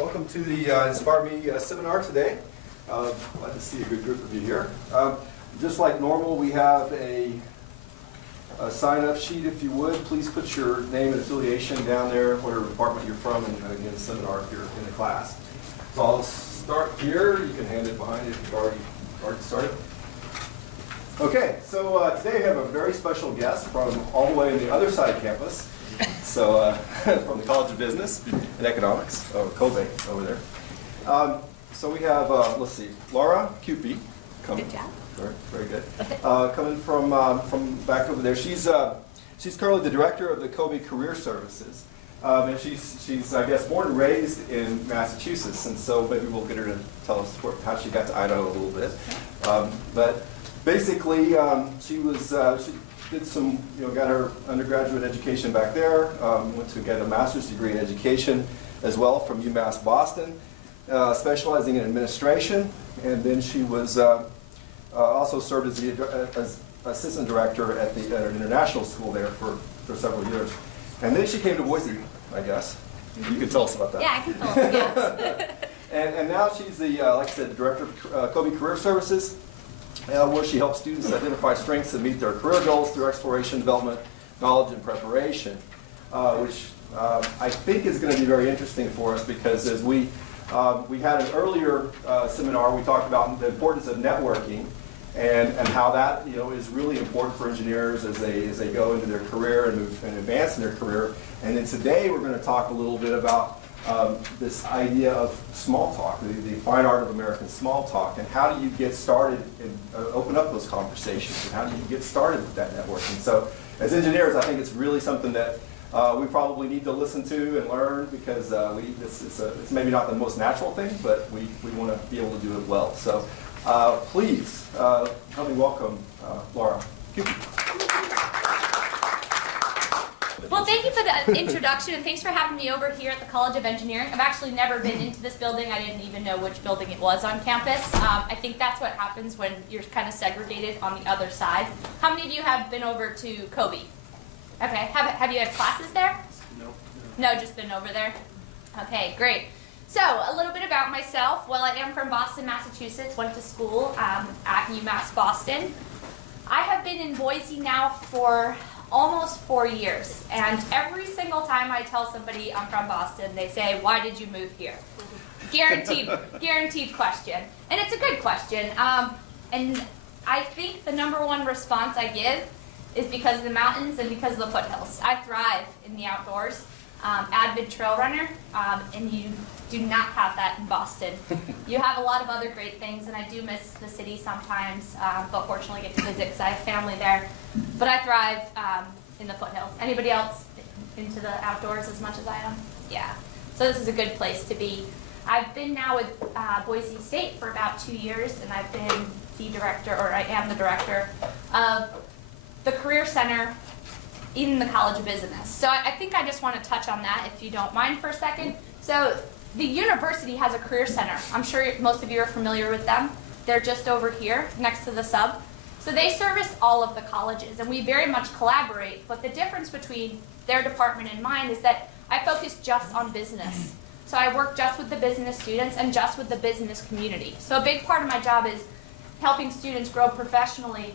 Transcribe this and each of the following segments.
Welcome to the Inspire Me seminar today. Glad to see a good group of you here. Just like normal, we have a sign-up sheet, if you would. Please put your name and affiliation down there, whatever department you're from, and again, seminar if you're in the class. So I'll start here. You can hand it behind you if you've already started. Okay, so today we have a very special guest from all the way on the other side of campus. So from the College of Business and Economics, Kobe over there. So we have, let's see, Laura Chiuppi. Good job. Very good. Coming from back over there. She's currently the director of the Kobe Career Services. And she's I guess born and raised in Massachusetts, and so maybe we'll get her to tell us how she got to Idaho a little bit. But basically, she did some, got her undergraduate education back there. Went to get a master's degree in education as well from UMass Boston, specializing in administration. And then she was also served as the assistant director at an international school there for several years. And then she came to Boise, I guess. You can tell us about that. Yeah, I can tell us, yes. and now she's the, like I said, director of Kobe Career Services, where she helps students identify strengths and meet their career goals through exploration, development, knowledge, and preparation, which I think is going to be very interesting for us because as we had an earlier seminar, we talked about the importance of networking and how that is really important for engineers as they go into their career and move and advance in their career. And then today we're going to talk a little bit about this idea of small talk, the fine art of American small talk, and how do you get started and open up those conversations, and how do you get started with that networking. So as engineers, I think it's really something that we probably need to listen to and learn because it's maybe not the most natural thing, but we want to be able to do it well. So please help me welcome Laura Chiuppi. Well, thank you for the introduction, and thanks for having me over here at the College of Engineering. I've actually never been into this building. I didn't even know which building it was on campus. I think that's what happens when you're kind of segregated on the other side. How many of you have been over to Kobe? Okay, have you had classes there? No, just been over there? Okay, great. So, a little bit about myself. Well, I am from Boston, Massachusetts, went to school at UMass Boston. I have been in Boise now for almost 4 years, and every single time I tell somebody I'm from Boston, they say, "Why did you move here?" Guaranteed question, and it's a good question. And I think the #1 response I give is because of the mountains and because of the foothills. I thrive in the outdoors. Avid trail runner, and you do not have that in Boston. You have a lot of other great things, and I do miss the city sometimes, but fortunately get to visit because I have family there. But I thrive in the foothills. Anybody else into the outdoors as much as I am? Yeah. So this is a good place to be. I've been now with Boise State for about 2 years, and I've been I am the director of the Career Center in the College of Business. So I think I just want to touch on that if you don't mind for a second. So the university has a Career Center. I'm sure most of you are familiar with them. They're just over here next to the sub. So they service all of the colleges, and we very much collaborate, but the difference between their department and mine is that I focus just on business. So I work just with the business students and just with the business community. So a big part of my job is helping students grow professionally,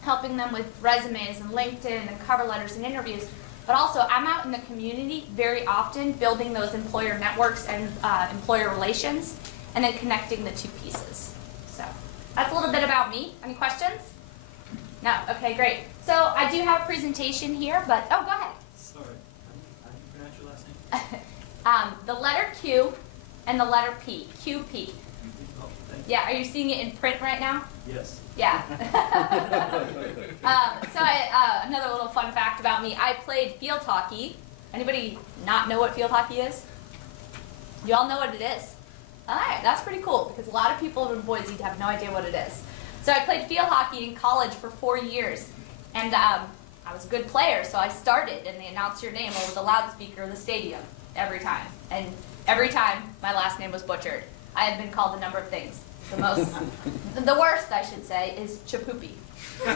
helping them with resumes and LinkedIn and cover letters and interviews. But also, I'm out in the community very often building those employer networks and employer relations, and then connecting the two pieces. So that's a little bit about me. Any questions? No? Okay, great. So I do have a presentation here, but, oh, go ahead. Sorry, how do you pronounce your last name? The letter Q and the letter P, QP. Oh, thank you. Yeah, are you seeing it in print right now? Yes. Yeah. Another little fun fact about me, I played field hockey. Anybody not know what field hockey is? You all know what it is? All right, that's pretty cool because a lot of people in Boise have no idea what it is. So I played field hockey in college for 4 years, and I was a good player, so I started, and they announced your name over the loudspeaker of the stadium every time. And every time, my last name was butchered. I have been called a number of things. The worst, I should say, is Chiuppi. So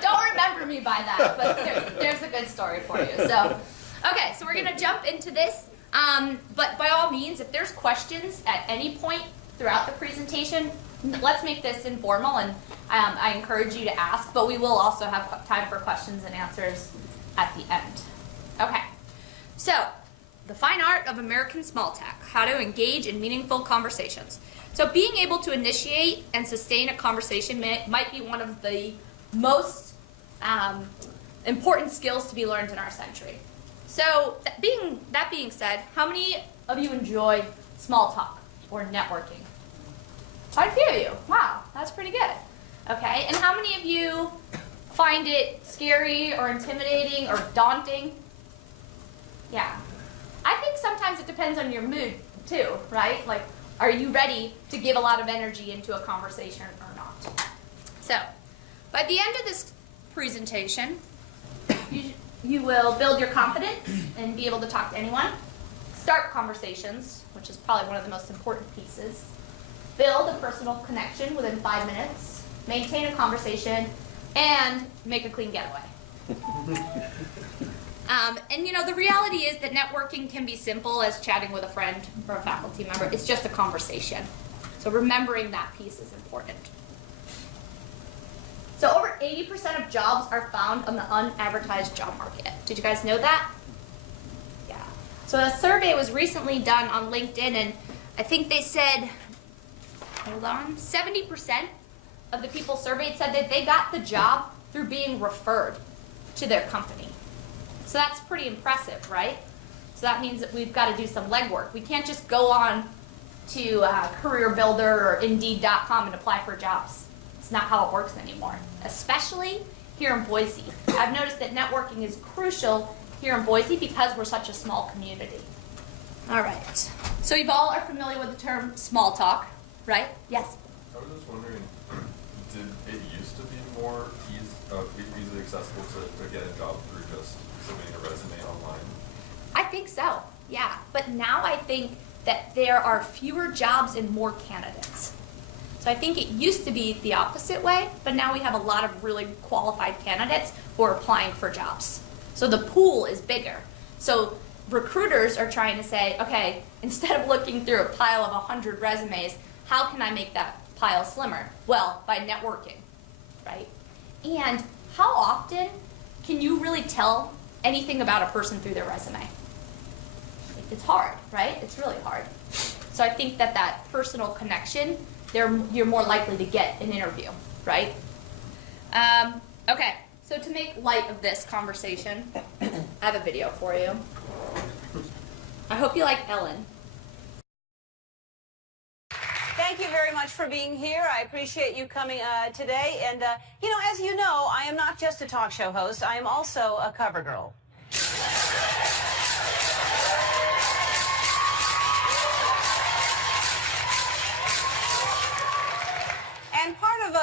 don't remember me by that, but there's a good story for you. So, okay, so we're going to jump into this. But by all means, if there's questions at any point throughout the presentation, let's make this informal, and I encourage you to ask, but we will also have time for questions and answers at the end. Okay, so the fine art of American small talk, how to engage in meaningful conversations. So being able to initiate and sustain a conversation might be one of the most important skills to be learned in our century. So that being said, how many of you enjoy small talk or networking? Quite a few of you. Wow, that's pretty good. Okay, and how many of you find it scary or intimidating or daunting? Yeah. I think sometimes it depends on your mood too, right? Like, are you ready to give a lot of energy into a conversation or not? So, by the end of this presentation, you will build your confidence and be able to talk to anyone, start conversations, which is probably one of the most important pieces, build a personal connection within 5 minutes, maintain a conversation, and make a clean getaway. And you know, the reality is that networking can be simple as chatting with a friend or a faculty member. It's just a conversation. So remembering that piece is important. So over 80% of jobs are found on the unadvertised job market. Did you guys know that? Yeah. So a survey was recently done on LinkedIn, and I think they said, hold on, 70% of the people surveyed said that they got the job through being referred to their company. So that's pretty impressive, right? So that means that we've got to do some legwork. We can't just go on to Career Builder or Indeed.com and apply for jobs. It's not how it works anymore, especially here in Boise. I've noticed that networking is crucial here in Boise because we're such a small community. All right. So you all are familiar with the term small talk, right? Yes? I was just wondering, did it used to be more easily accessible to get a job through just submitting a resume online? I think so, yeah. But now I think that there are fewer jobs and more candidates. So I think it used to be the opposite way, but now we have a lot of really qualified candidates who are applying for jobs. So the pool is bigger. So recruiters are trying to say, okay, instead of looking through a pile of 100 resumes, how can I make that pile slimmer? Well, by networking, right? And how often can you really tell anything about a person through their resume? It's hard, right? It's really hard. So I think that personal connection, you're more likely to get an interview, right? Okay, so to make light of this conversation, I have a video for you. I hope you like Ellen. Thank you very much for being here. I appreciate you coming today. And, you know, as you know, I am not just a talk show host. I am also a cover girl. And part of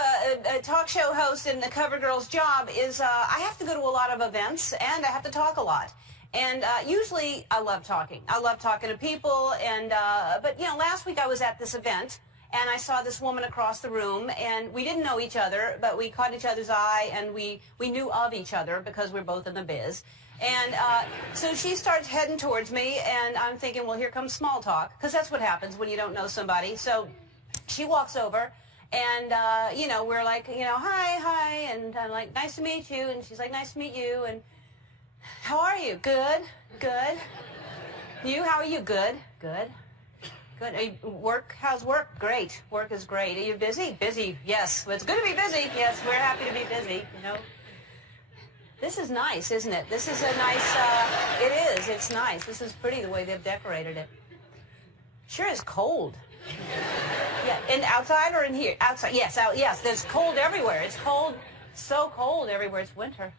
a talk show host and the cover girl's job is I have to go to a lot of events and I have to talk a lot. And usually I love talking. I love talking to people. And but, you know, last week I was at this event and I saw this woman across the room, and we didn't know each other, but we caught each other's eye, and we knew of each other because we're both in the biz. And so she starts heading towards me, and I'm thinking, well, here comes small talk, because that's what happens when you don't know somebody. So she walks over, and, you know, we're like, you know, hi, and I'm like, nice to meet you, and she's like, nice to meet you, and how are you? Good. You, how are you? Good. Work, how's work? Great. Work is great. Are you busy? Busy, yes. Well, it's good to be busy. Yes, we're happy to be busy, you know. This is nice, isn't it? This is a nice, it is. It's nice. This is pretty the way they've decorated it. Sure is cold. Yeah, and outside or in here? Outside, yes, yes. There's cold everywhere. It's cold, so cold everywhere. It's winter.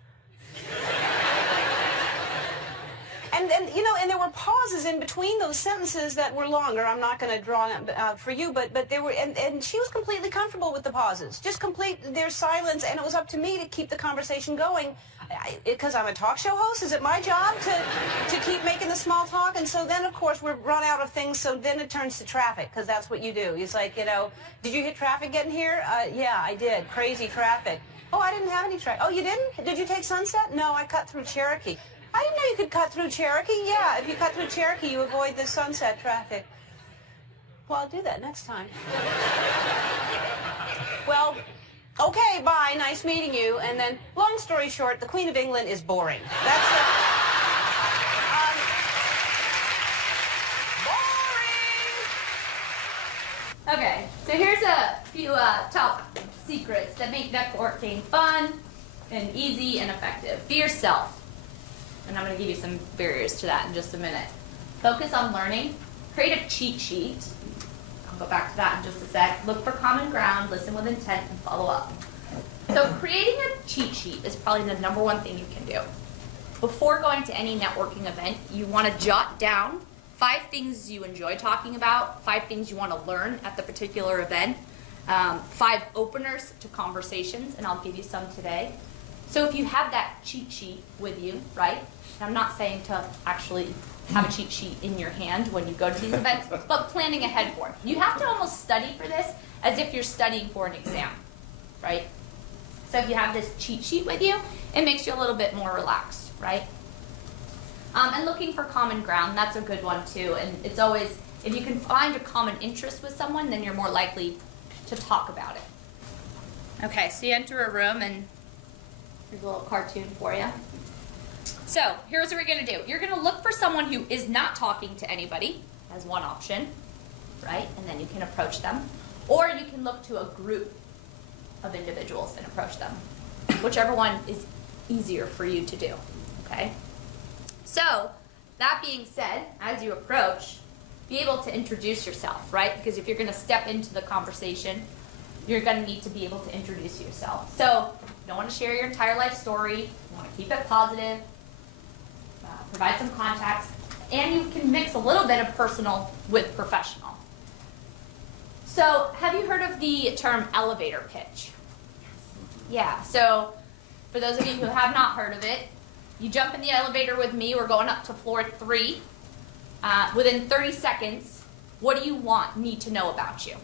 And you know, and there were pauses in between those sentences that were longer. I'm not going to draw them for you, but there were, and she was completely comfortable with the pauses. Just there's silence, and it was up to me to keep the conversation going. Because I'm a talk show host, is it my job to keep making the small talk? And so then, of course, we're run out of things, so then it turns to traffic, because that's what you do. It's like, you know, did you hit traffic getting here? Yeah, I did. Crazy traffic. Oh, I didn't have any traffic. Oh, you didn't? Did you take Sunset? No, I cut through Cherokee. I didn't know you could cut through Cherokee. Yeah, if you cut through Cherokee, you avoid the sunset traffic. Well, I'll do that next time. Well, okay, bye. Nice meeting you. And then, long story short, the Queen of England is boring. That's it. Boring! Okay, so here's a few top secrets that make networking fun and easy and effective. Be yourself. And I'm going to give you some barriers to that in just a minute. Focus on learning. Create a cheat sheet. I'll go back to that in just a sec. Look for common ground, listen with intent, and follow up. So creating a cheat sheet is probably the number one thing you can do. Before going to any networking event, you want to jot down 5 things you enjoy talking about, 5 things you want to learn at the particular event, 5 openers to conversations, and I'll give you some today. So if you have that cheat sheet with you, right? And I'm not saying to actually have a cheat sheet in your hand when you go to these events, but planning ahead for it. You have to almost study for this as if you're studying for an exam, right? So if you have this cheat sheet with you, it makes you a little bit more relaxed, right? And looking for common ground, that's a good one too. And it's always, if you can find a common interest with someone, then you're more likely to talk about it. Okay, so you enter a room and here's a little cartoon for you. So here's what we're going to do. You're going to look for someone who is not talking to anybody as one option, right? And then you can approach them. Or you can look to a group of individuals and approach them. Whichever one is easier for you to do, okay? So that being said, as you approach, be able to introduce yourself, right? Because if you're going to step into the conversation, you're going to need to be able to introduce yourself. So you don't want to share your entire life story. You want to keep it positive. Provide some context, and you can mix a little bit of personal with professional. So, have you heard of the term elevator pitch? Yeah, so for those of you who have not heard of it, you jump in the elevator with me, we're going up to floor 3. Within 30 seconds, what do you want me to know about you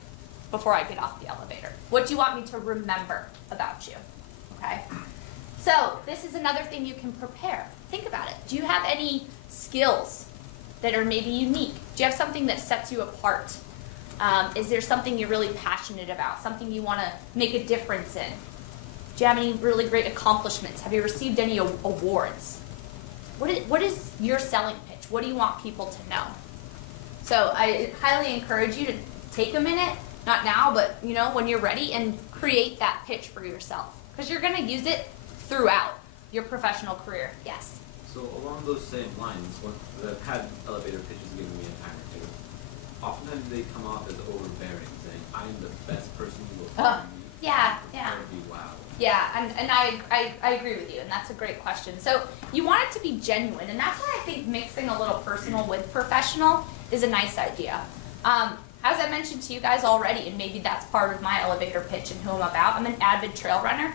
before I get off the elevator? What do you want me to remember about you? Okay? So, this is another thing you can prepare. Think about it. Do you have any skills that are maybe unique? Do you have something that sets you apart? Is there something you're really passionate about? Something you want to make a difference in? Do you have any really great accomplishments? Have you received any awards? What is your selling pitch? What do you want people to know? So I highly encourage you to take a minute, not now, but when you're ready, and create that pitch for yourself. Because you're going to use it throughout your professional career. Yes? So along those same lines, I've had elevator pitches given me a time or two. Oftentimes they come off as overbearing, saying, I am the best person you will ever meet. Yeah. Be wow. Yeah, and I agree with you, and that's a great question. So you want it to be genuine, and that's why I think mixing a little personal with professional is a nice idea. As I mentioned to you guys already, and maybe that's part of my elevator pitch and who I'm about, I'm an avid trail runner.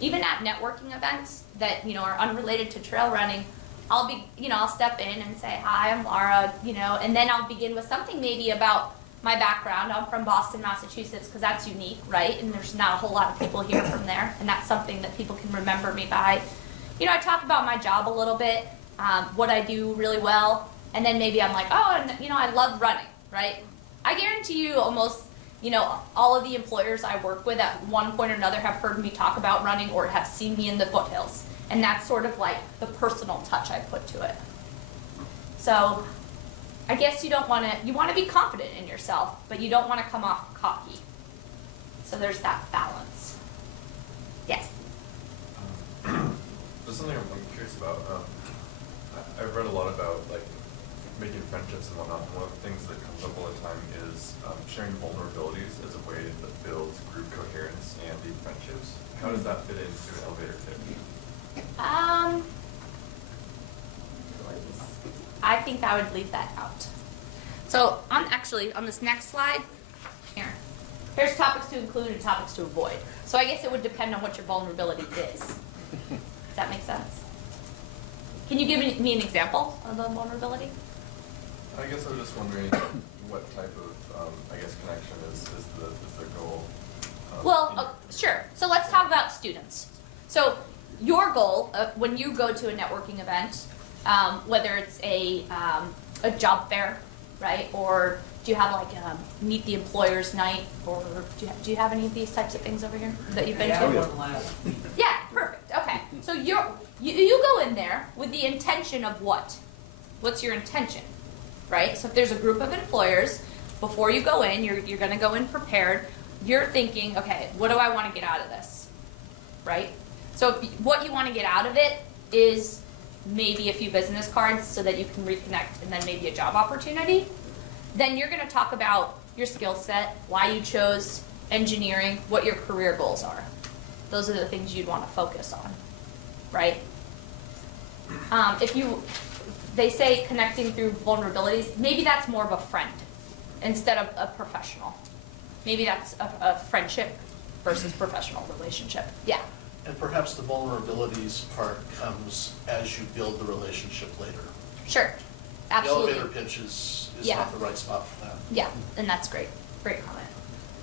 Even at networking events that are unrelated to trail running, I'll be I'll step in and say, hi, I'm Laura, and then I'll begin with something maybe about my background. I'm from Boston, Massachusetts, because that's unique, right? And there's not a whole lot of people here from there, and that's something that people can remember me by. I talk about my job a little bit, what I do really well, and then maybe I'm like, oh, and I love running, right? I guarantee you almost all of the employers I work with at one point or another have heard me talk about running or have seen me in the foothills. And that's sort of like the personal touch I put to it. So I guess you want to be confident in yourself, but you don't want to come off cocky. So there's that balance. Yes? Just something I'm curious about. I've read a lot about making friendships and whatnot. And one of the things that comes up all the time is sharing vulnerabilities as a way that builds group coherence and deep friendships. How does that fit into an elevator pitch? I think I would leave that out. So on this next slide, here's topics to include and topics to avoid. So I guess it would depend on what your vulnerability is. Does that make sense? Can you give me an example of a vulnerability? I guess I was just wondering what type of, connection is the goal? Sure. So let's talk about students. So your goal when you go to a networking event whether it's a job fair, right? Or do you have like meet the employers night, or do you have any of these types of things over here that you've been to? One last. Yeah, perfect. Okay, so you go in there with the intention of what? What's your intention, right? So if there's a group of employers, before you go in, you're going to go in prepared. You're thinking, okay, what do I want to get out of this, right? So what you want to get out of it is maybe a few business cards so that you can reconnect, and then maybe a job opportunity. Then you're going to talk about your skill set, why you chose engineering, what your career goals are. Those are the things you'd want to focus on, right? They say connecting through vulnerabilities, maybe that's more of a friend instead of a professional. Maybe that's a friendship versus professional relationship. Yeah. And perhaps the vulnerabilities part comes as you build the relationship later. Sure. Absolutely. The elevator pitch is Yeah. not the right spot for that. Yeah, and that's great. Great comment.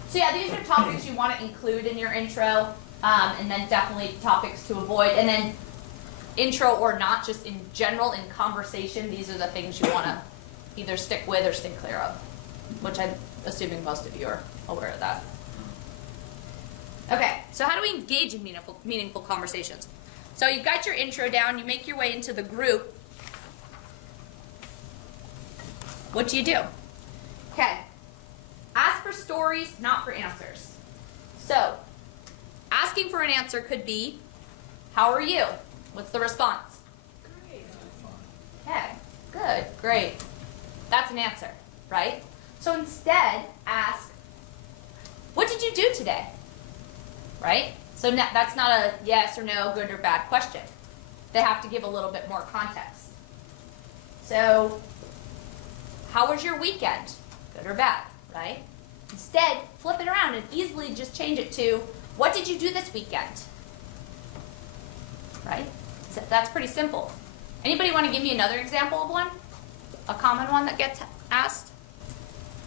So yeah, these are topics you want to include in your intro, and then definitely topics to avoid. And then intro or not, just in general in conversation, these are the things you want to either stick with or stay clear of, which I'm assuming most of you are aware of that. Okay, so how do we engage in meaningful conversations? So you've got your intro down, you make your way into the group. What do you do? Okay, ask for stories, not for answers. So, asking for an answer could be, how are you? What's the response? Great. Okay, good, great. That's an answer, right? So instead, ask, what did you do today? Right? So that's not a yes or no, good or bad question. They have to give a little bit more context. So, how was your weekend? Good or bad, right? Instead, flip it around and easily just change it to, what did you do this weekend? Right? So that's pretty simple. Anybody want to give me another example of one? A common one that gets asked?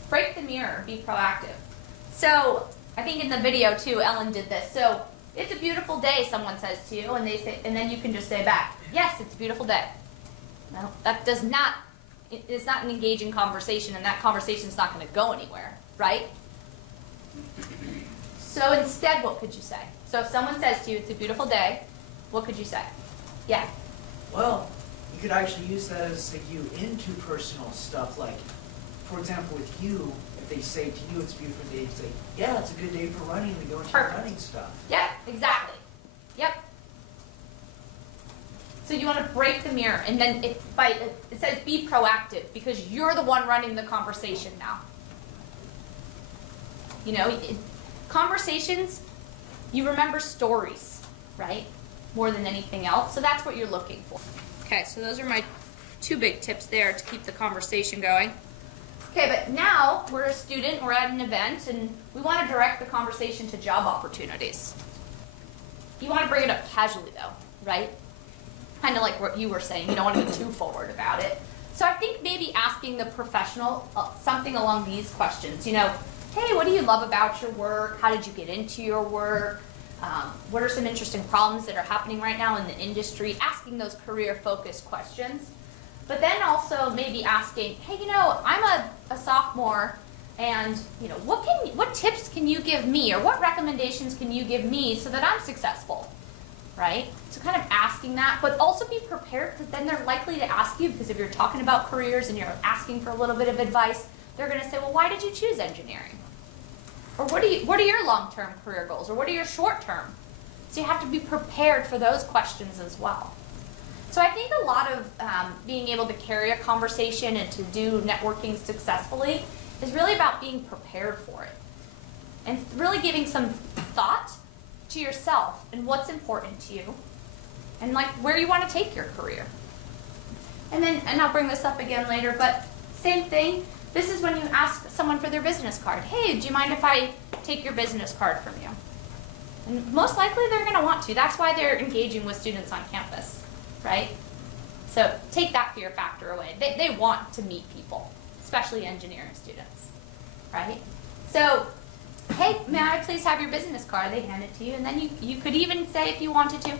Break the mirror, be proactive. So, I think in the video too, Ellen did this. So, it's a beautiful day, someone says to you, and then you can just say back, yes, it's a beautiful day. No, that does not, it's not an engaging conversation, and that conversation is not going to go anywhere, right? So instead, what could you say? So if someone says to you, it's a beautiful day, what could you say? Yeah. Well, you could actually use that as a you into personal stuff. Like, for example, with you, if they say to you it's a beautiful day, you say, yeah, it's a good day for running, to go into your Perfect. running stuff. Yep, exactly. Yep. So you want to break the mirror, and then it says be proactive, because you're the one running the conversation now. You know, conversations, you remember stories, right? More than anything else. So that's what you're looking for. Okay, so those are my 2 big tips there to keep the conversation going. Okay, but now we're a student, we're at an event, and we want to direct the conversation to job opportunities. You want to bring it up casually though, right? Kind of like what you were saying, you don't want to be too forward about it. So I think maybe asking the professional something along these questions, you know, hey, what do you love about your work? How did you get into your work? What are some interesting problems that are happening right now in the industry? Asking those career-focused questions. But then also maybe asking, hey, you know, I'm a sophomore, and you know, what tips can you give me, or what recommendations can you give me so that I'm successful, right? So kind of asking that, but also be prepared, because then they're likely to ask you, because if you're talking about careers and you're asking for a little bit of advice, they're going to say, well, why did you choose engineering? Or what are your long-term career goals, or what are your short-term? So you have to be prepared for those questions as well. So I think a lot of being able to carry a conversation and to do networking successfully is really about being prepared for it. And really giving some thought to yourself and what's important to you, and like where you want to take your career. And I'll bring this up again later, but same thing. This is when you ask someone for their business card. Hey, do you mind if I take your business card from you? And most likely they're going to want to. That's why they're engaging with students on campus, right? So take that fear factor away. They want to meet people, especially engineering students, right? So, hey, may I please have your business card? They hand it to you, and then you could even say, if you wanted to,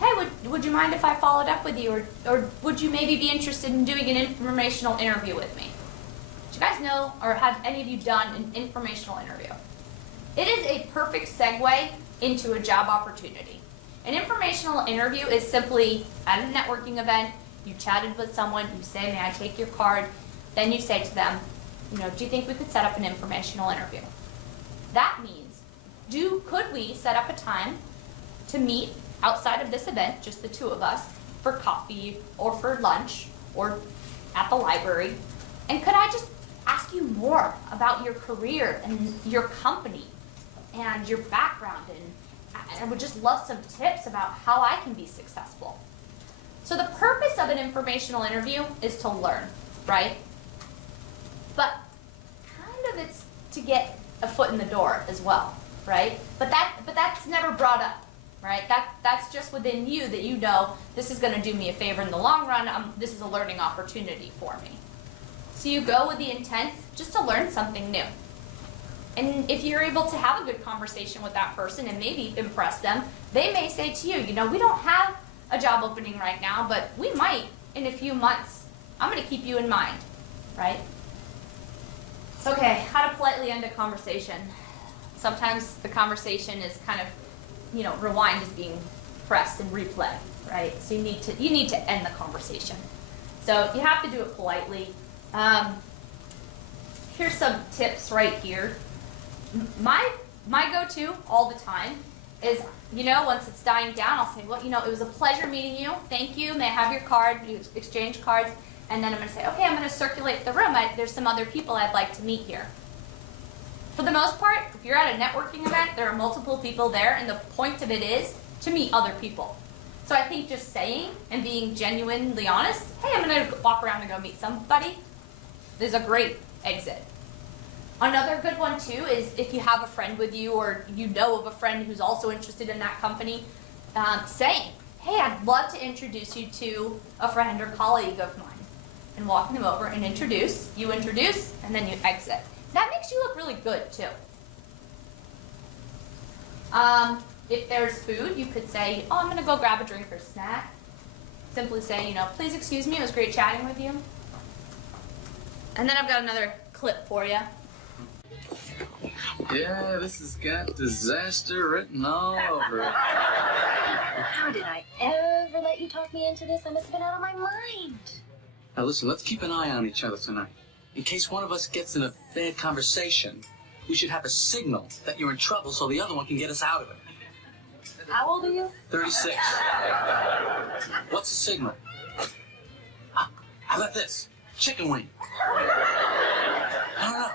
hey, would you mind if I followed up with you? Or would you maybe be interested in doing an informational interview with me? Do you guys know, or have any of you done an informational interview? It is a perfect segue into a job opportunity. An informational interview is simply at a networking event, you chatted with someone, you say, may I take your card? Then you say to them, do you think we could set up an informational interview? That means, could we set up a time to meet outside of this event, just the two of us, for coffee or for lunch or at the library? And could I just ask you more about your career and your company and your background? And I would just love some tips about how I can be successful. So the purpose of an informational interview is to learn, right? But kind of it's to get a foot in the door as well, right? But that's never brought up, right? That's just within you that you know this is going to do me a favor in the long run. This is a learning opportunity for me. So you go with the intent just to learn something new. And if you're able to have a good conversation with that person and maybe impress them, they may say to you, we don't have a job opening right now, but we might in a few months. I'm going to keep you in mind, right? Okay, how to politely end a conversation. Sometimes the conversation is kind of, rewind is being pressed and replay, right? So you need to end the conversation. So you have to do it politely. Here's some tips right here. My go-to all the time is, once it's dying down, I'll say, well, it was a pleasure meeting you. Thank you. May I have your card? You exchange cards. And then I'm going to say, okay, I'm going to circulate the room. There's some other people I'd like to meet here. For the most part, if you're at a networking event, there are multiple people there, and the point of it is to meet other people. So I think just saying and being genuinely honest, hey, I'm going to walk around and go meet somebody, is a great exit. Another good one, too, is if you have a friend with you or you know of a friend who's also interested in that company, saying, hey, I'd love to introduce you to a friend or colleague of mine. And walking them over and introduce, and then you exit. That makes you look really good, too. If there's food, you could say, oh, I'm going to go grab a drink or snack. Simply say, please excuse me, it was great chatting with you. And then I've got another clip for you. Yeah, this has got disaster written all over it. How did I ever let you talk me into this? I must have been out of my mind. Now listen, let's keep an eye on each other tonight. In case one of us gets in a bad conversation, we should have a signal that you're in trouble so the other one can get us out of it. How old are you? 36. What's the signal? How about this? Chicken wing. No.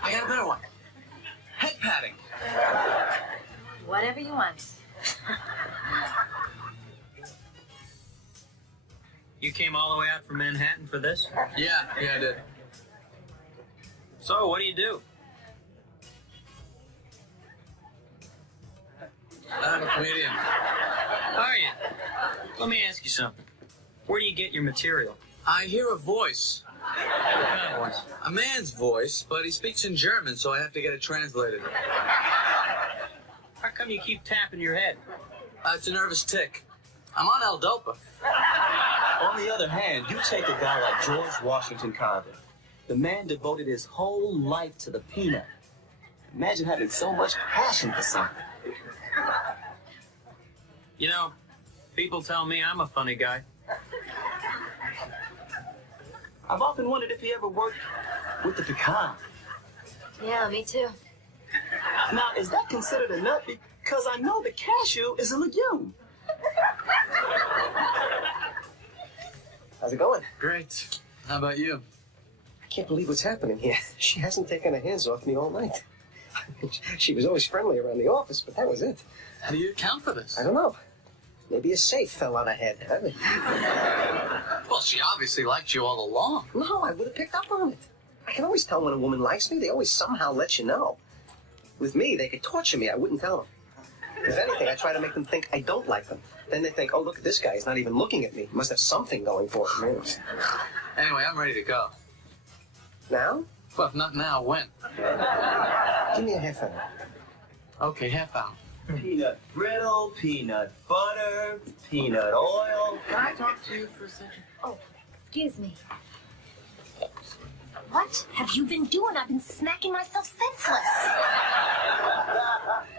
I got a better one. Head patting. Whatever you want. You came all the way out from Manhattan for this? Yeah, I did. So, what do? I'm a comedian. Are you? Let me ask you something. Where do you get your material? I hear a voice. What kind of voice? A man's voice, but he speaks in German, so I have to get it translated. How come you keep tapping your head? It's a nervous tick. I'm on L-Dopa. On the other hand, you take a guy like George Washington Carver. The man devoted his whole life to the peanut. Imagine having so much passion for something. People tell me I'm a funny guy. I've often wondered if he ever worked with the pecan. Yeah, me too. Now, is that considered a nut? Because I know the cashew is a legume. How's it going? Great. How about you? I can't believe what's happening here. She hasn't taken her hands off me all night. She was always friendly around the office, but that was it. How do you account for this? I don't know. Maybe a safe fell on her head. Well, she obviously liked you all along. No, I would have picked up on it. I can always tell when a woman likes me. They always somehow let you know. With me, they could torture me. I wouldn't tell them. If anything, I try to make them think I don't like them. Then they think, oh, look at this guy. He's not even looking at me. He must have something going for him. Anyway, I'm ready to go. Now? Well, if not now, when? Give me a half hour. Okay, half hour. Peanut brittle, peanut butter, peanut oil. Can I talk to you for a second? Oh, excuse me. What have you been doing? I've been smacking myself senseless.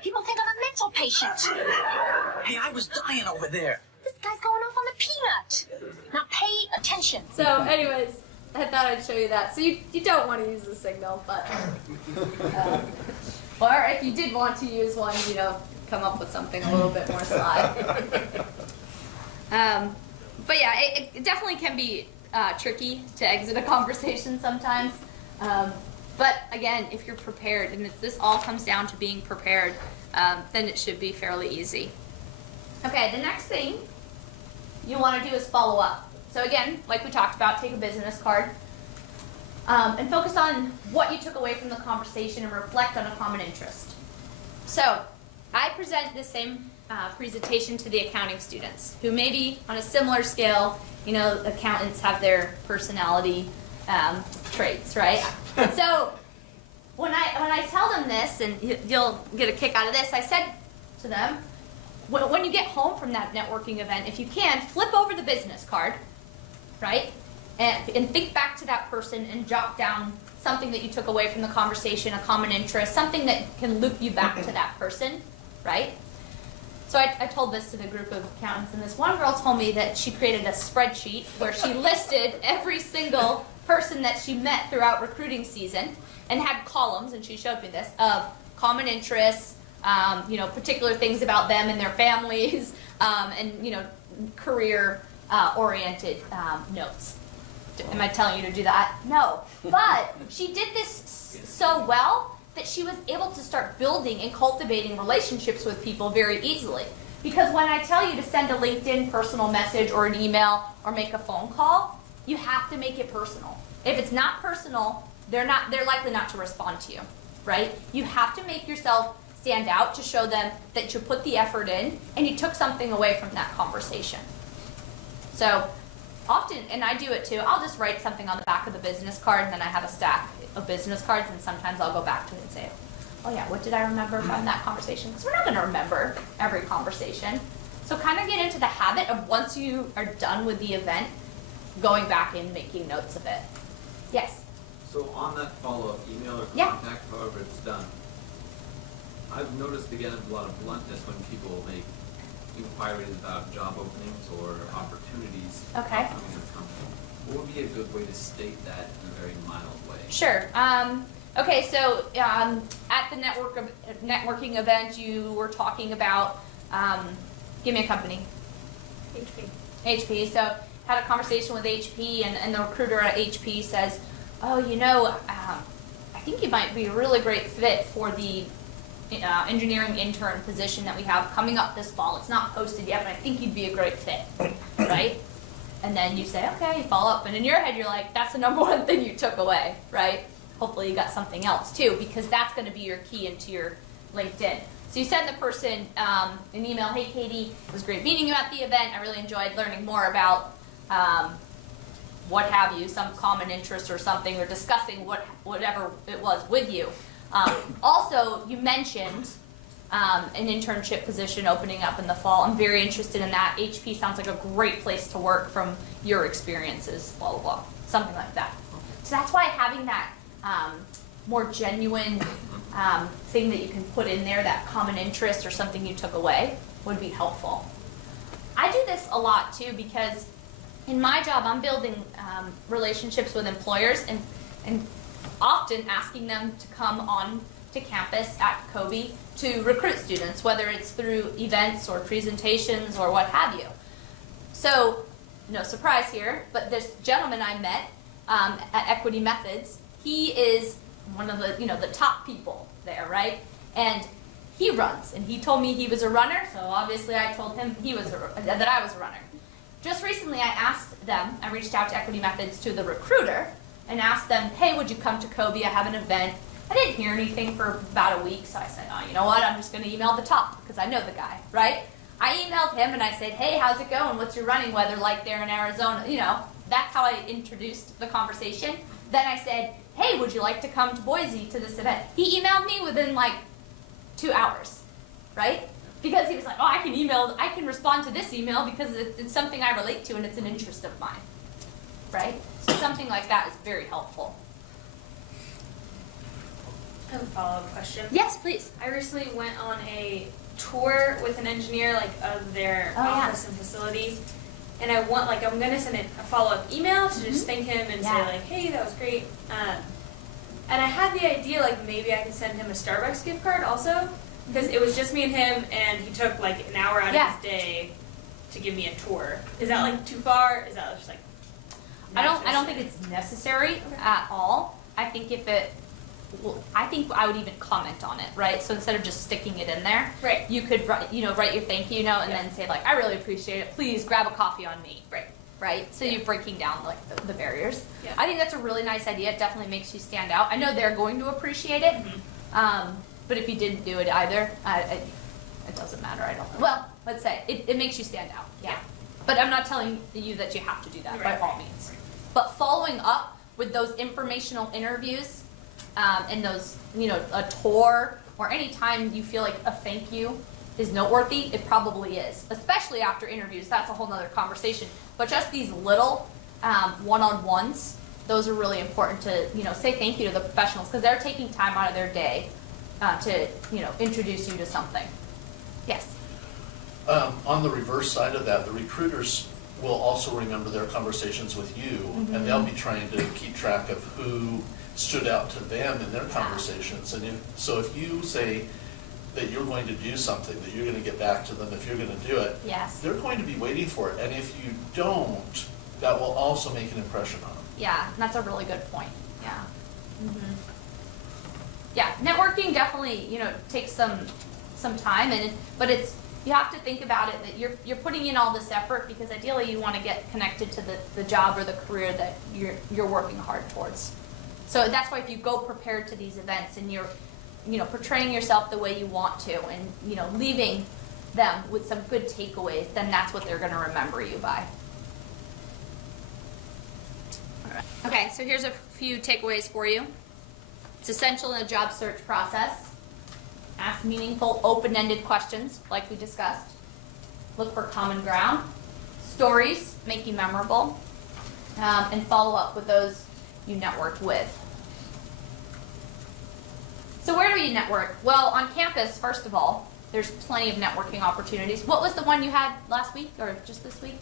People think I'm a mental patient. Hey, I was dying over there. This guy's going off on the peanut. Now pay attention. So anyways, I thought I'd show you that. So you don't want to use the signal, but or if you did want to use one, come up with something a little bit more sly. But yeah, it definitely can be tricky to exit a conversation sometimes. But again, if you're prepared, and if this all comes down to being prepared, then it should be fairly easy. Okay, the next thing you want to do is follow up. So again, like we talked about, take a business card and focus on what you took away from the conversation and reflect on a common interest. So I present the same presentation to the accounting students who maybe on a similar scale, accountants have their personality traits, right? So when I tell them this, and you'll get a kick out of this, I said to them, when you get home from that networking event, if you can, flip over the business card, right? And think back to that person and jot down something that you took away from the conversation, a common interest, something that can loop you back to that person, right? So I told this to the group of accountants, and this one girl told me that she created a spreadsheet where she listed every single person that she met throughout recruiting season and had columns, and she showed me this, of common interests, particular things about them and their families, and career oriented notes. Am I telling you to do that? No. But she did this so well that she was able to start building and cultivating relationships with people very easily. Because when I tell you to send a LinkedIn personal message or an email or make a phone call, you have to make it personal. If it's not personal, they're likely not to respond to you, right? You have to make yourself stand out to show them that you put the effort in and you took something away from that conversation. So often, and I do it too, I'll just write something on the back of the business card, and then I have a stack of business cards, and sometimes I'll go back to it and say, oh yeah, what did I remember from that conversation? Because we're not going to remember every conversation. So kind of get into the habit of, once you are done with the event, going back and making notes of it. Yes? So on that follow-up email or Yeah. contact, however it's done, I've noticed again a lot of bluntness when people make inquiries about job openings or opportunities Okay. coming to the company. What would be a good way to state that in a very mild way? Sure. Okay, so at the networking event, you were talking about, give me a company. HP. So had a conversation with HP, and the recruiter at HP says, oh, I think you might be a really great fit for the engineering intern position that we have coming up this fall. It's not posted yet, but I think you'd be a great fit, right? And then you say, okay, you follow up, and in your head you're like, that's the number one thing you took away, right? Hopefully you got something else too, because that's going to be your key into your LinkedIn. So you send the person an email, hey Katie, it was great meeting you at the event. I really enjoyed learning more about what have you, some common interest or something, or discussing whatever it was with you. Also, you mentioned an internship position opening up in the fall. I'm very interested in that. HP sounds like a great place to work from your experiences, blah, blah, blah, something like that. So that's why having that more genuine thing that you can put in there, that common interest or something you took away, would be helpful. I do this a lot too, because in my job I'm building relationships with employers and often asking them to come on to campus at Kobe to recruit students, whether it's through events or presentations or what have you. So, no surprise here, but this gentleman I met at Equity Methods, he is one of the top people there, right? And he runs, and he told me he was a runner, so obviously I told him that I was a runner. Just recently I reached out to Equity Methods to the recruiter and asked them, hey, would you come to Kobe? I have an event. I didn't hear anything for about a week, so I said, oh, you know what? I'm just going to email the top because I know the guy, right? I emailed him and I said, hey, how's it going? What's your running weather like there in Arizona? That's how I introduced the conversation. Then I said, hey, would you like to come to Boise to this event? He emailed me within like 2 hours, right? because he was like, oh, I can respond to this email because it's something I relate to and it's an interest of mine, right? So something like that is very helpful. I have a follow-up question. Yes, please. I recently went on a tour with an engineer, like, of their office and facility, and I'm gonna send a follow-up email to just thank him and say, like, hey, that was great. And I had the idea, like, maybe I could send him a Starbucks gift card also, because it was just me and him, and he took, like, an hour out of his day to give me a tour. Is that, like, too far? Is that just, like, I don't think it's necessary at all. I think I think I would even comment on it, right? So instead of just sticking it in there, right, you could write your thank you note and then say, like, I really appreciate it. Please grab a coffee on me. Right? So you're breaking down, like, the barriers. Yeah. I think that's a really nice idea. It definitely makes you stand out. I know they're going to appreciate it, but if you didn't do it either, it doesn't matter. Well, let's say it makes you stand out. Yeah. But I'm not telling you that you have to do that by all means. But following up with those informational interviews and those, a tour or any time you feel like a thank you is noteworthy, it probably is. Especially after interviews, that's a whole nother conversation. But just these little one-on-ones, those are really important to, say thank you to the professionals because they're taking time out of their day to, introduce you to something. Yes? On the reverse side of that, the recruiters will also remember their conversations with you, and they'll be trying to keep track of who stood out to them in their conversations. And so if you say that you're going to do something, that you're going to get back to them if you're going to do it, they're going to be waiting for it. And if you don't, that will also make an impression on them. Yeah, that's a really good point. Yeah. Yeah, networking definitely, takes some time, but you have to think about it that you're putting in all this effort because ideally you want to get connected to the job or the career that you're working hard towards. So that's why if you go prepared to these events and you're portraying yourself the way you want to and, leaving them with some good takeaways, then that's what they're going to remember you by. All right. Okay, so here's a few takeaways for you. It's essential in the job search process. Ask meaningful, open-ended questions, like we discussed. Look for common ground. Stories make you memorable. And follow up with those you networked with. So where do you network? Well, on campus, first of all, there's plenty of networking opportunities. What was the one you had last week or just this week?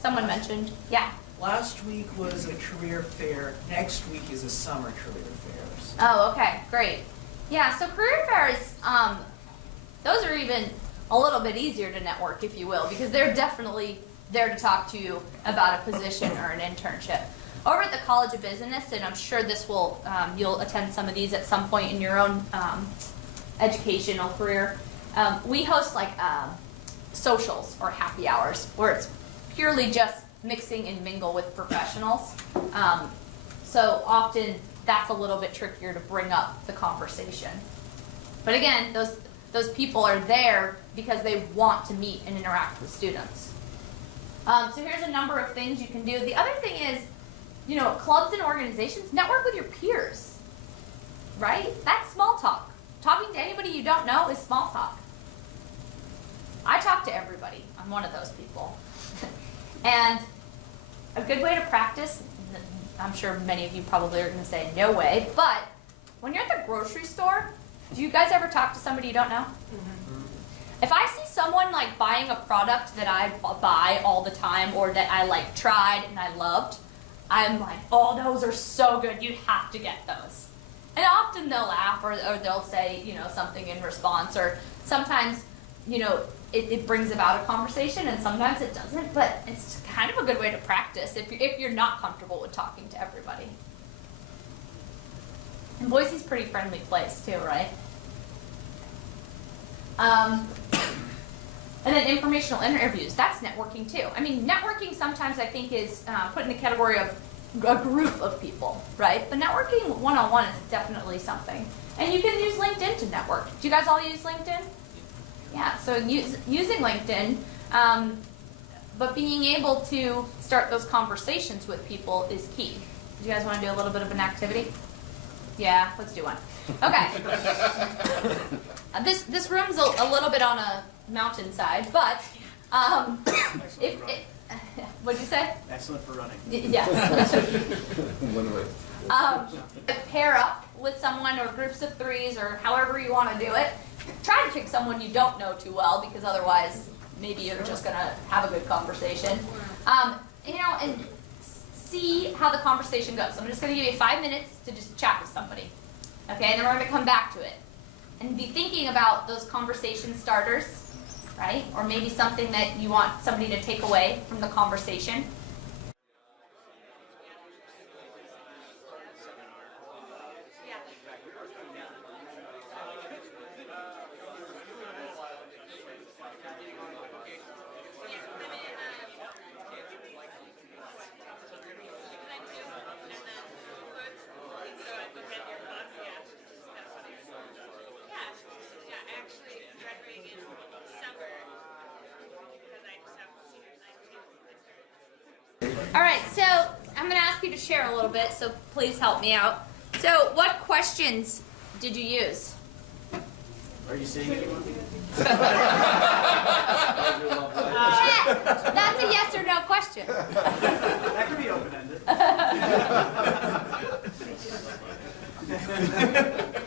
Someone mentioned. Yeah. Last week was a career fair. Next week is a summer career fairs. Oh, okay, great. Yeah, so career fairs, those are even a little bit easier to network, if you will, because they're definitely there to talk to you about a position or an internship. Over at the College of Business, and I'm sure this will, you'll attend some of these at some point in your own educational career, we host like socials or happy hours where it's purely just mixing and mingle with professionals. So often that's a little bit trickier to bring up the conversation. But again, those people are there because they want to meet and interact with students. So here's a number of things you can do. The other thing is, clubs and organizations, network with your peers, right? That's small talk. Talking to anybody you don't know is small talk. I talk to everybody. I'm one of those people. And a good way to practice, I'm sure many of you probably are going to say no way, but when you're at the grocery store, do you guys ever talk to somebody you don't know? If I see someone like buying a product that I buy all the time or that I like tried and I loved, I'm like, oh, those are so good, you have to get those. And often they'll laugh or they'll say, something in response, or sometimes, it brings about a conversation and sometimes it doesn't, but it's kind of a good way to practice if you're not comfortable with talking to everybody. And Boise's a pretty friendly place too, right? And then informational interviews, that's networking too. I mean, networking sometimes I think is put in the category of a group of people, right? But networking one-on-one is definitely something. And you can use LinkedIn to network. Do you guys all use LinkedIn? Yeah, so using LinkedIn, but being able to start those conversations with people is key. Do you guys want to do a little bit of an activity? Yeah, let's do one. Okay. This room's a little bit on a mountainside, but what'd you say? Excellent for running. Yes. One way. Pair up with someone or groups of threes or however you want to do it. Try to pick someone you don't know too well because otherwise maybe you're just going to have a good conversation. And see how the conversation goes. So I'm just going to give you 5 minutes to just chat with somebody. Okay, and then we're going to come back to it. And be thinking about those conversation starters, right? Or maybe something that you want somebody to take away from the conversation. All right, so I'm going to ask you to share a little bit, so please help me out. So what questions did you use? Are you saying anyone? That's a yes or no question. That could be open-ended.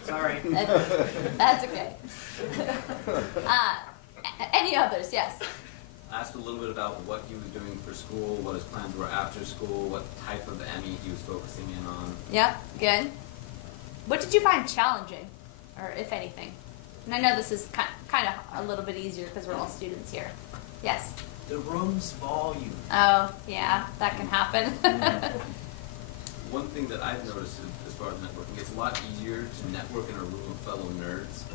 Sorry. That's okay. Any others? Yes. Asked a little bit about what he was doing for school, what his plans were after school, what type of ME he was focusing in on. Yeah, good. What did you find challenging, or if anything? And I know this is kind of a little bit easier because we're all students here. Yes? The room's volume. Oh, yeah, that can happen. One thing that I've noticed as far as networking, it's a lot easier to network in a room of fellow nerds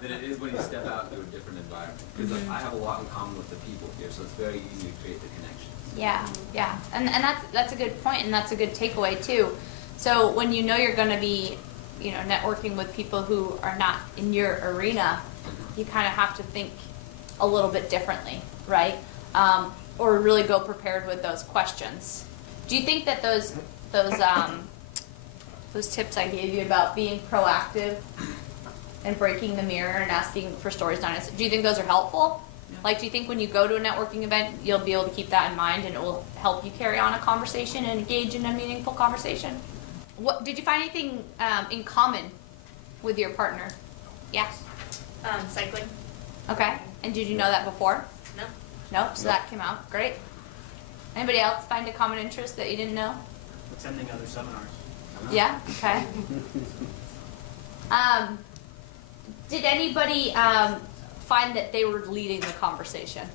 than it is when you step out into a different environment. Because I have a lot in common with the people here, so it's very easy to create the connections. Yeah. And that's a good point, and that's a good takeaway, too. So when you know you're going to be, networking with people who are not in your arena, you kind of have to think a little bit differently, right? Or really go prepared with those questions. Do you think that those tips I gave you about being proactive and breaking the mirror and asking for stories done, do you think those are helpful? Yeah. Like, do you think when you go to a networking event, you'll be able to keep that in mind and it will help you carry on a conversation and engage in a meaningful conversation? What did you find anything in common with your partner? Yeah. Cycling. Okay. And did you know that before? No. Nope. So that came out. Great. Anybody else find a common interest that you didn't know? Attending other seminars. Yeah. Okay. Did anybody find that they were leading the conversation?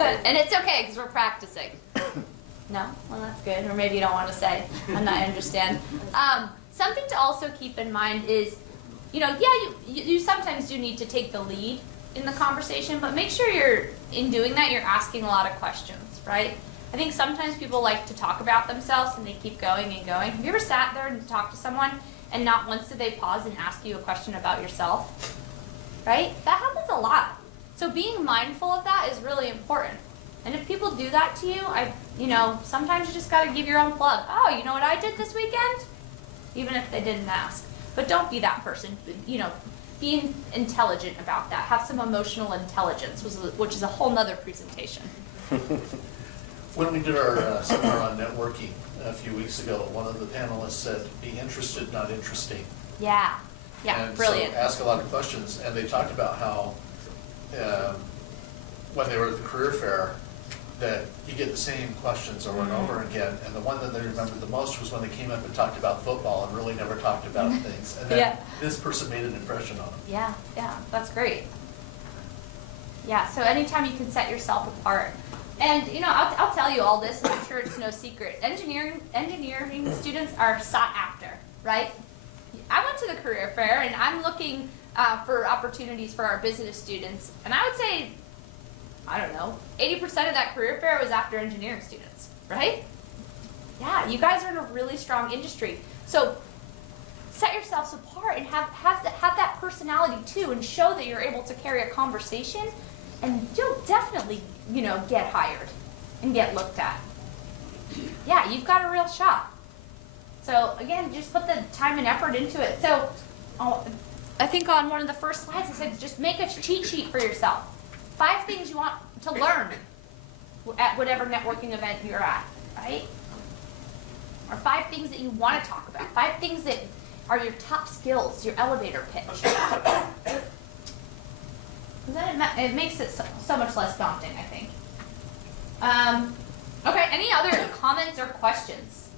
And it's okay because we're practicing. No? Well, that's good. Or maybe you don't want to say. I understand. Something to also keep in mind is, you sometimes do need to take the lead in the conversation, but make sure in doing that, you're asking a lot of questions, right? I think sometimes people like to talk about themselves and they keep going and going. Have you ever sat there and talked to someone and not once did they pause and ask you a question about yourself? Right? That happens a lot. So being mindful of that is really important. And if people do that to you, sometimes you just got to give your own plug. Oh, you know what I did this weekend? Even if they didn't ask. But don't be that person. Be intelligent about that. Have some emotional intelligence, which is a whole nother presentation. When we did our seminar on networking a few weeks ago, one of the panelists said, be interested, not interesting. Yeah, and brilliant. So ask a lot of questions, and they talked about how when they were at the career fair, that you get the same questions over and over again, and the one that they remembered the most was when they came up and talked about football and really never talked about things. And then this person made an impression on them. Yeah, that's great. Yeah, so anytime you can set yourself apart. And, I'll tell you all this, and I'm sure it's no secret. Engineering students are sought after, right? I went to the career fair, and I'm looking for opportunities for our business students. And I would say, 80% of that career fair was after engineering students, right? Yeah, you guys are in a really strong industry. So set yourselves apart and have that personality too, and show that you're able to carry a conversation, and you'll definitely, get hired and get looked at. Yeah, you've got a real shot. So again, just put the time and effort into it. So I think on one of the first slides, I said just make a cheat sheet for yourself. 5 things you want to learn at whatever networking event you're at, right? Or 5 things that you want to talk about. 5 things that are your top skills, your elevator pitch. Then it makes it so much less daunting, I think. Okay, any other comments or questions?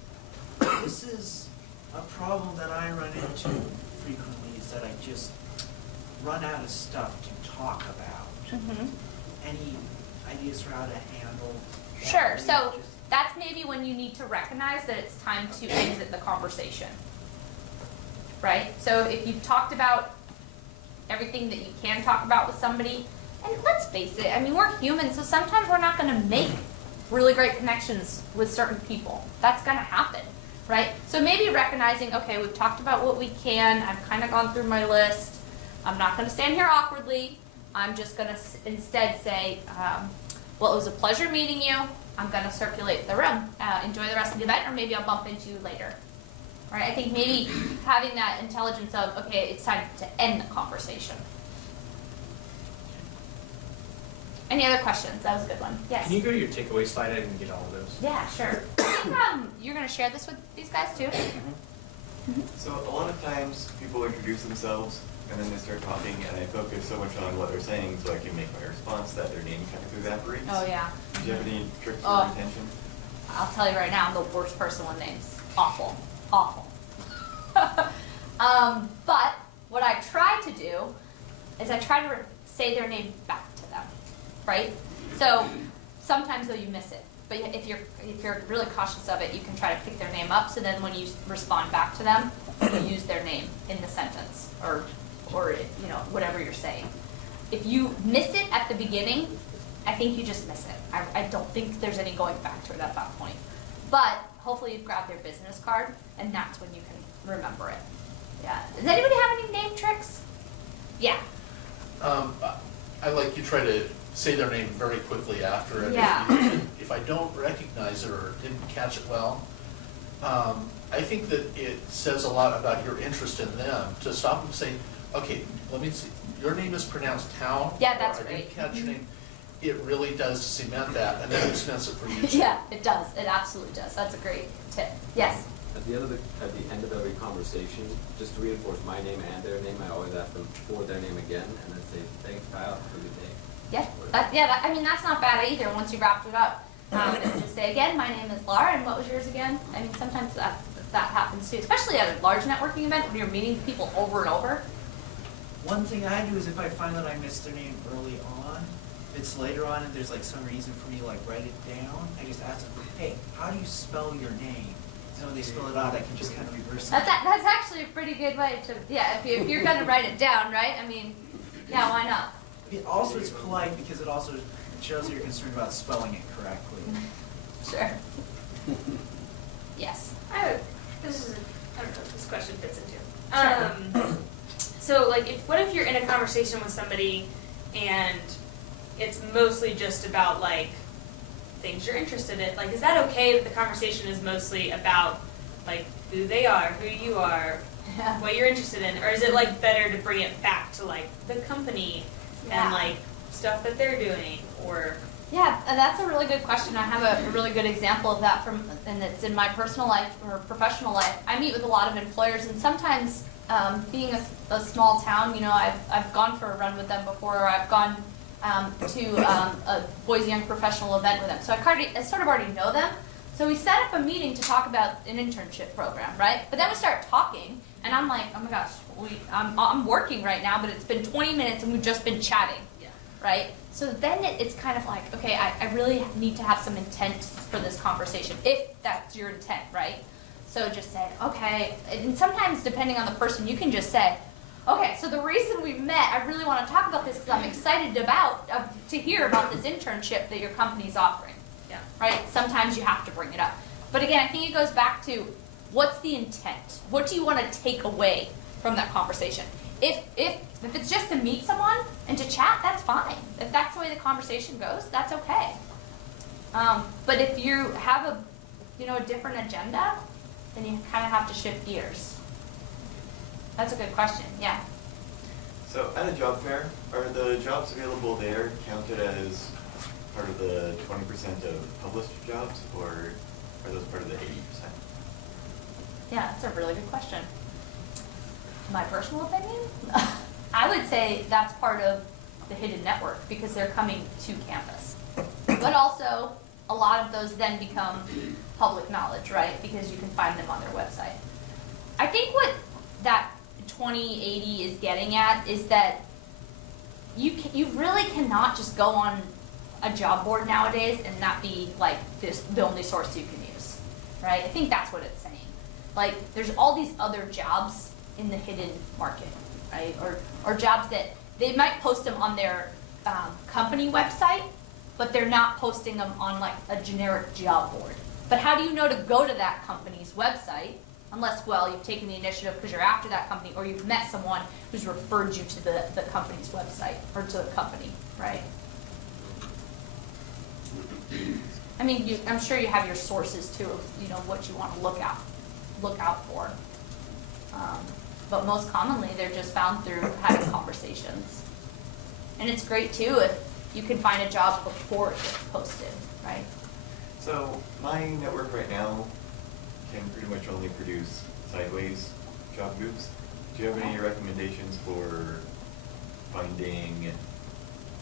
This is a problem that I run into frequently, is that I just run out of stuff to talk about. Mm-hmm. Any ideas for how to handle that? Sure, Maybe so just- that's maybe when you need to recognize that it's time to exit the conversation. Right? So if you've talked about everything that you can talk about with somebody, and let's face it, I mean, we're humans, so sometimes we're not going to make really great connections with certain people. That's going to happen, right? So maybe recognizing, okay, we've talked about what we can, I've kind of gone through my list, I'm not going to stand here awkwardly, I'm just going to instead say, well, it was a pleasure meeting you, I'm going to circulate the room, enjoy the rest of the event, or maybe I'll bump into you later. Right? I think maybe having that intelligence of, okay, it's time to end the conversation. Any other questions? That was a good one. Yes? Can you go to your takeaway slide? I didn't get all of those. Yeah, sure. I think you're going to share this with these guys too? So a lot of times people introduce themselves and then they start talking and I focus so much on what they're saying so I can make my response that their name kind of evaporates. Oh, yeah. Do you have any tricks Oh. for retention? I'll tell you right now, I'm the worst person with names. Awful. Awful. But what I try to do is I try to say their name back to them, right? So sometimes though you miss it, but if you're really cautious of it, you can try to pick their name up. So then when you respond back to them, you use their name in the sentence or you know whatever you're saying. If you miss it at the beginning, I think you just miss it. I don't think there's any going back to it at that point. But hopefully you've grabbed their business card, and that's when you can remember it. Yeah. Does anybody have any name tricks? Yeah. I like you try to say their name very quickly after it. Yeah. If I don't recognize it or didn't catch it well, I think that it says a lot about your interest in them to stop and say, okay, let me see, your name is pronounced Town? Yeah, that's or I didn't great. catch your name. It really does cement that, and then it cements it for you too. Yeah, it does. It absolutely does. That's a great tip. Yes. At the end of every conversation, just to reinforce my name and their name, I always ask them for their name again, and then say, thanks, Kyle, have a good day. Yeah. I mean, that's not bad either. Once you wrapped it up, just say again, my name is Laura, and what was yours again? I mean, sometimes that happens too, especially at a large networking event when you're meeting people over and over. One thing I do is if I find that I missed their name early on, if it's later on and there's like some reason for me to like write it down, I just ask them, hey, how do you spell your name? So when they spell it out, I can just kind of reverse it. That's actually a pretty good way to, yeah, if you're going to write it down, right? I mean, yeah, why not? Also, it's polite because it also shows that you're concerned about spelling it correctly. Sure. Yes. I don't know if this question fits into. So like, what if you're in a conversation with somebody and it's mostly just about like things you're interested in? Like, is that okay if the conversation is mostly about like who they are, who you are, what you're interested in, or is it like better to bring it back to like the company and like stuff that they're doing, or? Yeah, that's a really good question. I have a really good example of that and it's in my personal life or professional life. I meet with a lot of employers, and sometimes being a small town, you know, I've gone for a run with them before, or I've gone to a Boise Young Professional event with them. So I sort of already know them. So we set up a meeting to talk about an internship program, right? But then we start talking, and I'm like, oh my gosh, I'm working right now, but it's been 20 minutes and we've just been chatting, right? So then it's kind of like, okay, I really need to have some intent for this conversation, if that's your intent, right? So just say, okay, and sometimes depending on the person, you can just say, okay, so the reason we met, I really want to talk about this because I'm excited to hear about this internship that your company's offering. Yeah. Right? Sometimes you have to bring it up. But again, I think it goes back to what's the intent? What do you want to take away from that conversation? If it's just to meet someone and to chat, that's fine. If that's the way the conversation goes, that's okay. But if you have a different agenda, then you kind of have to shift gears. That's a good question. Yeah. So at a job fair, are the jobs available there counted as part of the 20% of published jobs, or are those part of the 80%? Yeah, that's a really good question. My personal opinion, I would say that's part of the hidden network because they're coming to campus. But also, a lot of those then become public knowledge, right? Because you can find them on their website. I think what that 2080 is getting at is that you really cannot just go on a job board nowadays and not be like this the only source you can use, right? I think that's what it's saying. Like there's all these other jobs in the hidden market, right? Or jobs that they might post them on their company website, but they're not posting them on like a generic job board. But how do you know to go to that company's website unless, well, you've taken the initiative because you're after that company or you've met someone who's referred you to the company's website or to the company, right? I mean, I'm sure you have your sources too of, you know, what you want to look out for. But most commonly, they're just found through having conversations. And it's great too if you can find a job before it gets posted, right? So my network right now can pretty much only produce sideways job groups. Do you have any recommendations for finding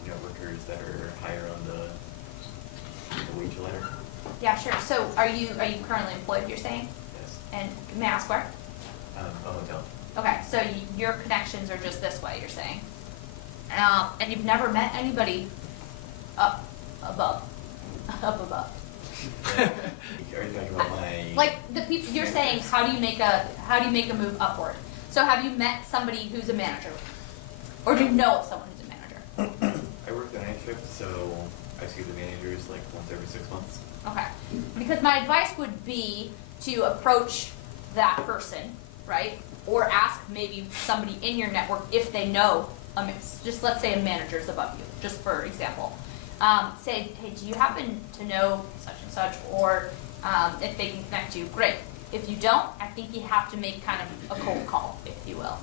networkers that are higher on the wage ladder? Yeah, sure. So are you currently employed, you're saying? Yes. And may I ask where? A hotel. Okay, so your connections are just this way, you're saying? And you've never met anybody up above. Are you talking about my... Like the people you're saying, how do you make a move upward? So have you met somebody who's a manager? Or do you know of someone who's a manager? I work the night shift, so I see the managers like once every 6 months. Okay. Because my advice would be to approach that person, right? Or ask maybe somebody in your network if they know, just let's say a manager is above you, just for example. Say, hey, do you happen to know such and such? Or if they can connect you, great. If you don't, I think you have to make kind of a cold call, if you will.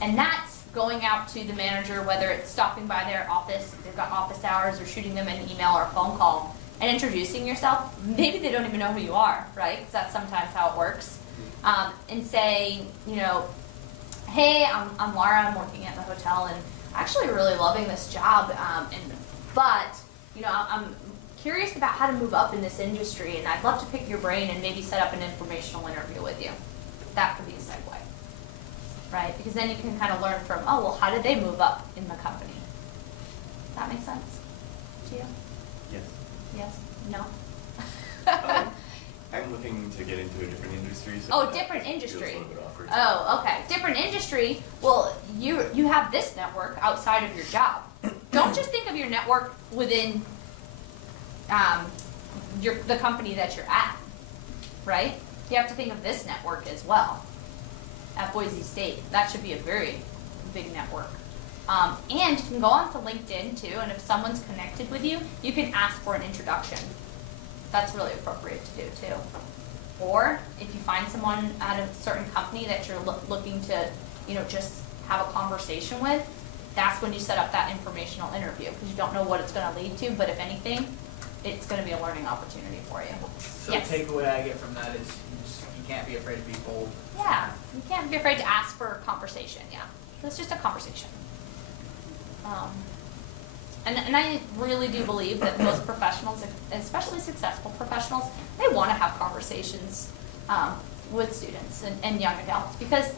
And that's going out to the manager, whether it's stopping by their office, if they've got office hours, or shooting them an email or a phone call, and introducing yourself. Maybe they don't even know who you are, right? Because that's sometimes how it works. And say, you know, hey, I'm Laura, I'm working at the hotel, and actually really loving this job, but, you know, I'm curious about how to move up in this industry, and I'd love to pick your brain and maybe set up an informational interview with you. That could be a segue, right? Because then you can kind of learn from, oh, well, how did they move up in the company? Does that make sense to you? Yes. Yes? No? I'm looking to get into a different industry. So Oh, different industry. Feels a little bit awkward. Oh, okay. Different industry. Well, you have this network outside of your job. Don't just think of your network within the company that you're at, right? You have to think of this network as well. At Boise State, that should be a very big network. And you can go on to LinkedIn too, and if someone's connected with you, you can ask for an introduction. That's really appropriate to do too. Or if you find someone at a certain company that you're looking to, you know, just have a conversation with, that's when you set up that informational interview, because you don't know what it's going to lead to, but if anything, it's going to be a learning opportunity for you. So Yes. the takeaway I get from that is you can't be afraid to be bold. Yeah, you can't be afraid to ask for a conversation, yeah. So it's just a conversation. And I really do believe that most professionals, especially successful professionals, they want to have conversations with students and young adults because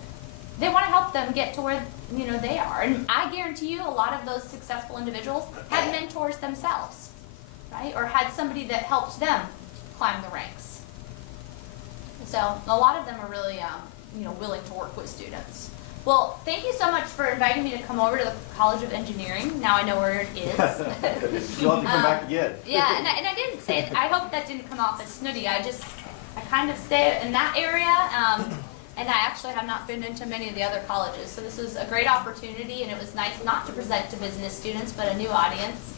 they want to help them get to where, you know, they are. And I guarantee you a lot of those successful individuals had mentors themselves, right? Or had somebody that helped them climb the ranks. So a lot of them are really, you know, willing to work with students. Well, thank you so much for inviting me to come over to the College of Engineering. Now I know where it is. You'll have to come back again. Yeah, and I didn't say it. I hope that didn't come off as snooty. I kind of stay in that area, and I actually have not been into many of the other colleges. So this was a great opportunity, and it was nice not to present to business students, but a new audience.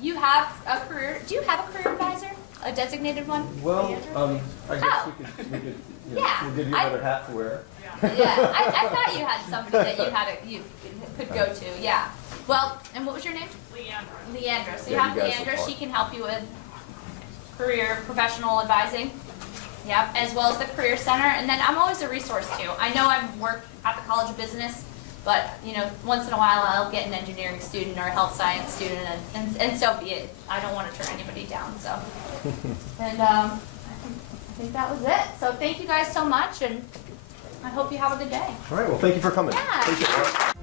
You have a career. Do you have a career advisor? A designated one? Well, I guess Oh. we could you know, Yeah, we'll give you I- another hat to wear. Yeah, I thought you had somebody that you could go to, yeah. Well, and what was your name? Leandra. Leandra, so you Yeah, have you guys Leandra, so she far. can help you with career professional advising. Yep, as well as the Career Center, and then I'm always a resource too. I know I work at the College of Business, but once in a while I'll get an engineering student or a health science student, and so be it. I don't want to turn anybody down, so. And I think that was it. So thank you guys so much, and I hope you have a good day. All right, well, thank you for coming. Yeah. Appreciate it.